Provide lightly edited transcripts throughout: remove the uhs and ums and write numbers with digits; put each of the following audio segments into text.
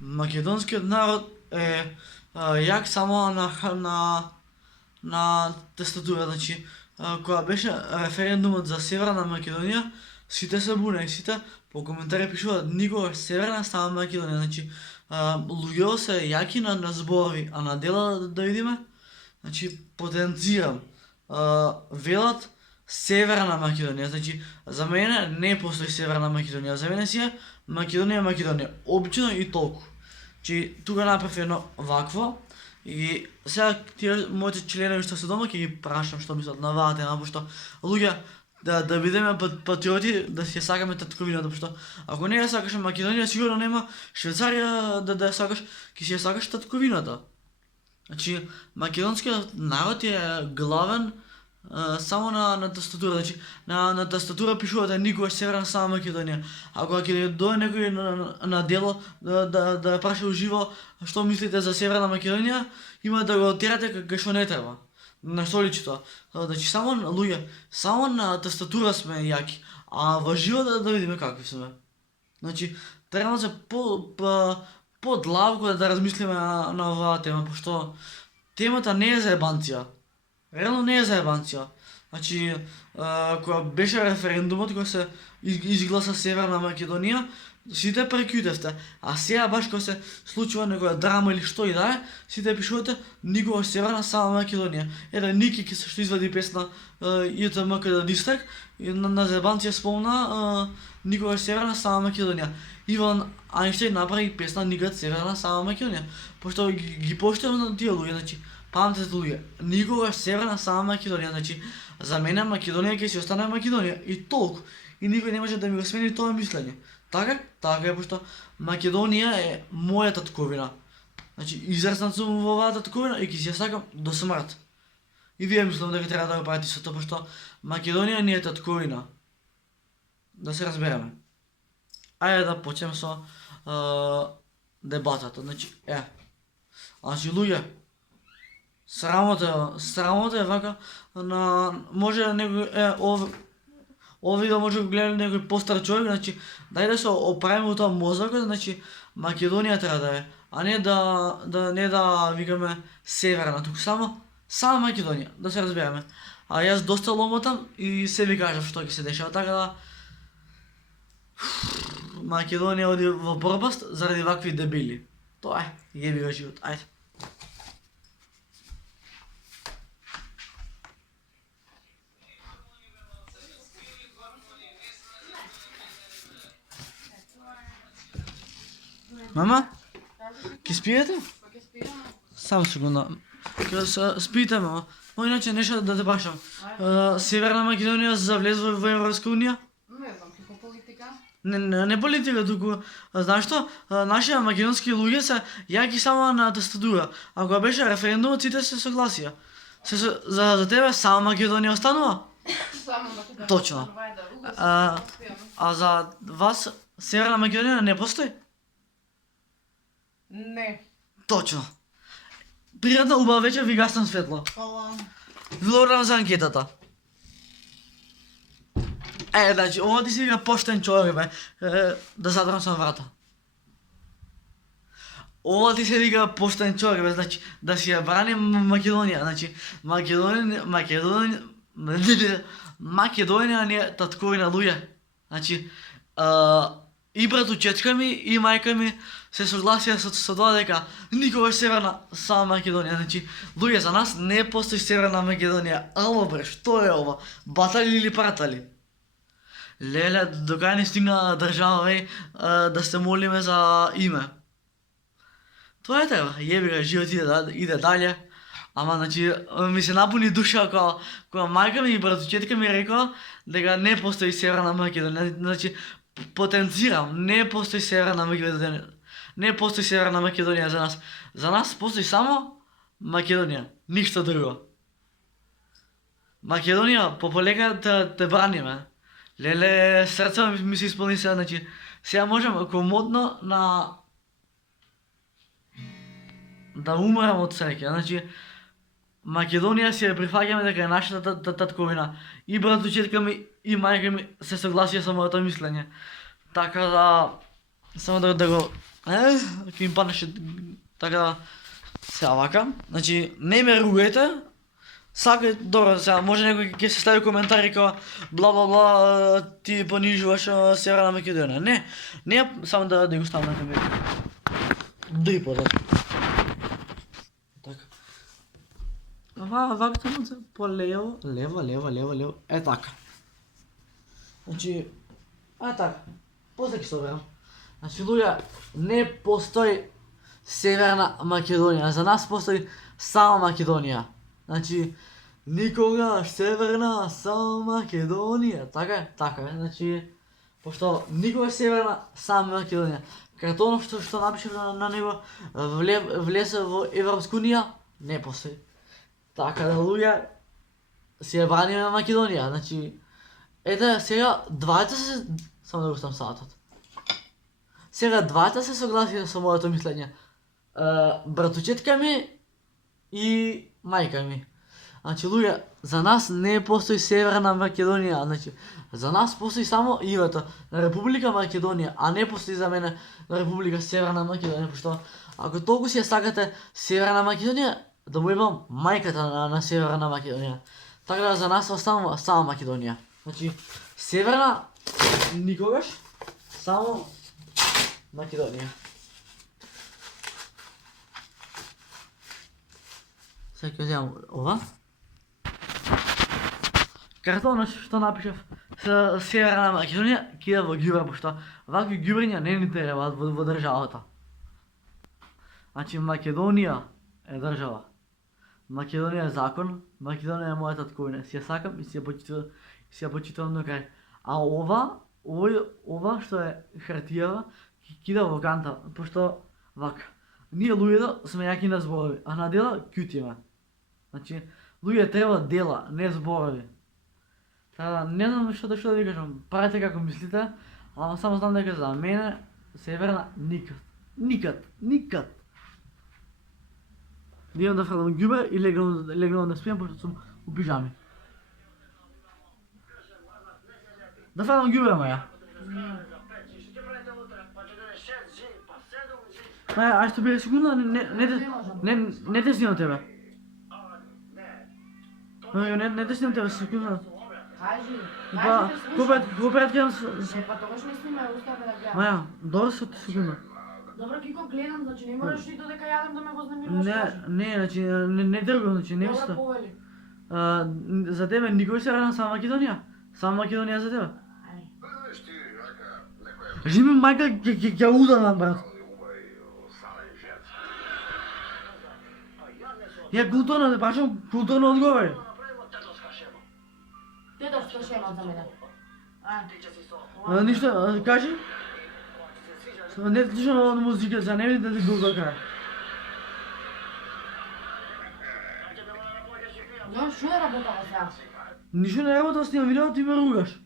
Македонскиот народ е јак само на тестатура, значи кога беше референдумот за Северна Македонија, сите се бунеа, сите по коментари пишуваат никогаш Северна, само Македонија, значи луѓето се јаки на зборови, а на дела да видиме, значи потенцирам, велат Северна Македонија, значи за мене не постои Северна Македонија, за мене си е Македонија, обично и толку. Че тука направи едно вакво и сега тие моите членови што се дома ќе ги прашам што мислат на оваа тема, пошто луѓе да бидеме патриоти, да си ја сакаме татковината, пошто ако не ја сакаш Македонија, сигурно нема Швајцарија да ја сакаш, ќе си ја сакаш татковината. Значи македонскиот народ е главен само на тастатура, значи на тастатура пишувате никогаш Северна, само Македонија. Ако ќе дое некој на дело да ја праша уживо што мислите за Северна Македонија, има да го терате кај што не треба. На што личи тоа? Значи само луѓе, само на тастатура сме јаки, а во живо да видиме какви сме. Значи треба да се подлабоко да размислиме на оваа тема, пошто темата не е за ебанција. Реално не е за ебанција. Значи, кога беше референдумот, кога се изгласа Северна Македонија, сите прекјутевте. А сега баш кога се случува некоја драма или што и да е, сите пишувате никогаш Северна, само Македонија. Еде Ники што извади песна ИТМ каде дистрак, и на зебанција спомна никогаш Северна, само Македонија. Иван Ајнштејн направи песна никад Северна, само Македонија. Пошто ги поштувам на тие луѓе, значи памтете луѓе, никогаш Северна, само Македонија, значи за мене Македонија ќе си остане Македонија и толку. И никој не може да ми го смени тоа мислење. Така е, пошто Македонија е моја татковина. Значи израснат сум во оваа татковина и ќе си ја сакам до смрт. И вие мислам дека треба да го правите со тоа, пошто Македонија ни е татковина. Да се разбереме. Ајде да почнеме со дебатата. Значи луѓе, срамота е вака може некој ово видео може го гледа некој постар човек, значи дај да се оправиме тоа мозокот, значи Македонија треба да е, а не да викаме Северна, туку само Македонија, да се разбереме. А јас доста ломотам и се ви кажав што ќе се дешава, така да Македонија оди во пропаст заради вакви дебили. Тоа е, јеби го живот, ајде. Мама? Ке спиете? Сам секунда. Ке спиете, мама. Но иначе нешто да те башам. Северна Македонија завлезува во Европска унија? Не знам, како политика. Не политика, туку знаеш што? Нашите македонски луѓе се јаки само на тастатура. Ако беше референдумот, сите се согласија. За тебе само Македонија останува? Само Македонија. Точно. А за вас Северна Македонија не постои? Не. Точно. Пријатна убава вечер, ви гасам светло. Хвала. Благодарам за анкетата. Значи, ова ти си вика поштен човек, бе. Да затрам сам врата. Ова ти се вика поштен човек, бе, значи, да си ја брани Македонија, значи, Македонија ни е татковина, луѓе. Значи, и братучетка ми и мајка ми се согласија со тоа дека никогаш Северна, само Македонија. Значи, луѓе, за нас не постои Северна Македонија. Ало бре, што е ова? Батали или пратали? Леле, докај не стигна држава, да се молиме за име. Тоа е треба, јеби га, живот иде дале. Ама, значи, ми се напуни душа кога мајка ми и братучетка ми рекоа дека не постои Северна Македонија. Значи, потенцирам, не постои Северна Македонија. Не постои Северна Македонија за нас. За нас постои само Македонија, ништо друго. Македонија, полека те браниме. Леле, срцето ми се исполни сега, значи, сега можам комодно да умрам од среќа. Значи, Македонија си ја прифаќаме дека е нашата татковина. И братучетка ми и мајка ми се согласија со моето мислење. Така да само да го Ќе им паднеше така да се вака. Значи, не ме ругајте. Сакај, добро, сега може некој ќе се стави коментари како бла бла бла ти понижуваш Северна Македонија. Не само да го ставам на камера. Други пат. Така. Вака само по лево, лево. Е така. Значи, така. После ќе се оберам. Значи, луѓе, не постои Северна Македонија. За нас постои само Македонија. Значи, никогаш Северна, само Македонија. Така е. Значи, пошто никогаш Северна, само Македонија. Картонов што напишав на него влезе во Европска унија, не постои. Така да луѓе, си ја браниме Македонија. Значи, ете сега двајца се само да го ставам саатот. Сега двајца се согласија со моето мислење. Братучетка ми и мајка ми. Значи луѓе, за нас не постои Северна Македонија, значи за нас постои само името на Република Македонија, а не постои за мене на Република Северна Македонија, пошто ако толку си ја сакате Северна Македонија, да му имам мајката на Северна Македонија. Така да за нас останува само Македонија. Значи Северна никогаш, само Македонија. Сега ќе земам ова. Картонот што напишав со Северна Македонија кида во ѓубре, пошто вакви ѓубрења не ни требаат во државата. Значи Македонија е држава. Македонија е закон, Македонија е моја татковина. Си ја сакам и си ја почитувам до крај. А ова што е хартијава кида во канта, пошто вака. Ние луѓето сме јаки на зборови, а на дела кјутиме. Значи, луѓе треба дела, не зборови. Така, не знам што да ви кажам, правите како мислите, ама само знам дека за мене Северна никад. Да имам да фрлам ѓубре и легнам да спијам, пошто сум у пижами. Да фрлам ѓубре, маја. Маја, ај што биде секунда, не те снимам тебе. Не те снимам тебе, секунда. Кажи, Го пред гледам па тогаш не снимај, остави да гледам. Маја, добро се секунда. Добро, Кико, гледам, значи не мораш и додека јадам да ме вознемируваш. Не, значи не тргувам, значи не Добро, мисля. повели. За тебе никој се радам само Македонија. Само Македонија за тебе. Ај. Кажи ми мајка ќе ударам, брат. Ја културно те прашам, културно одговори. Дедовска шема за мене. Ништо, кажи. Не слушам музика, за не видите да го крај. Знаеш што е работава сега? Ништо не работа, снимам видео, ти ме ругаш.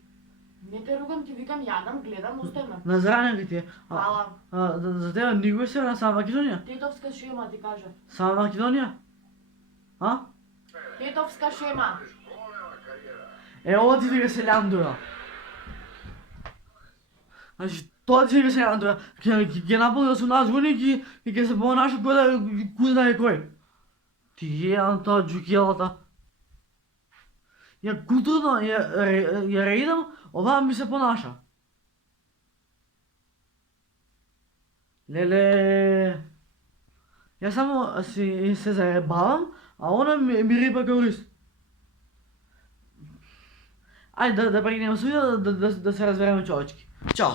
Не те ругам, ти викам јадам, гледам, остави ме. На зраненка ти е. Фала. За тебе никој се на само Македонија? Тетовска шема ти кажа. Само Македонија? А? Тетовска шема. Ова ти вика селјандура. Значи, тоа ти вика селјандура. Ќе напълни 18 години и ќе се понаша кој знае кој. Ти е тоа джукелата. Ја културно ја реидам, оваа ми се понаша. Леле. Ја само се заебавам, а она ми рипа као лист. Ајде да пrekинеме со видео да се разбереме човечки. Чао!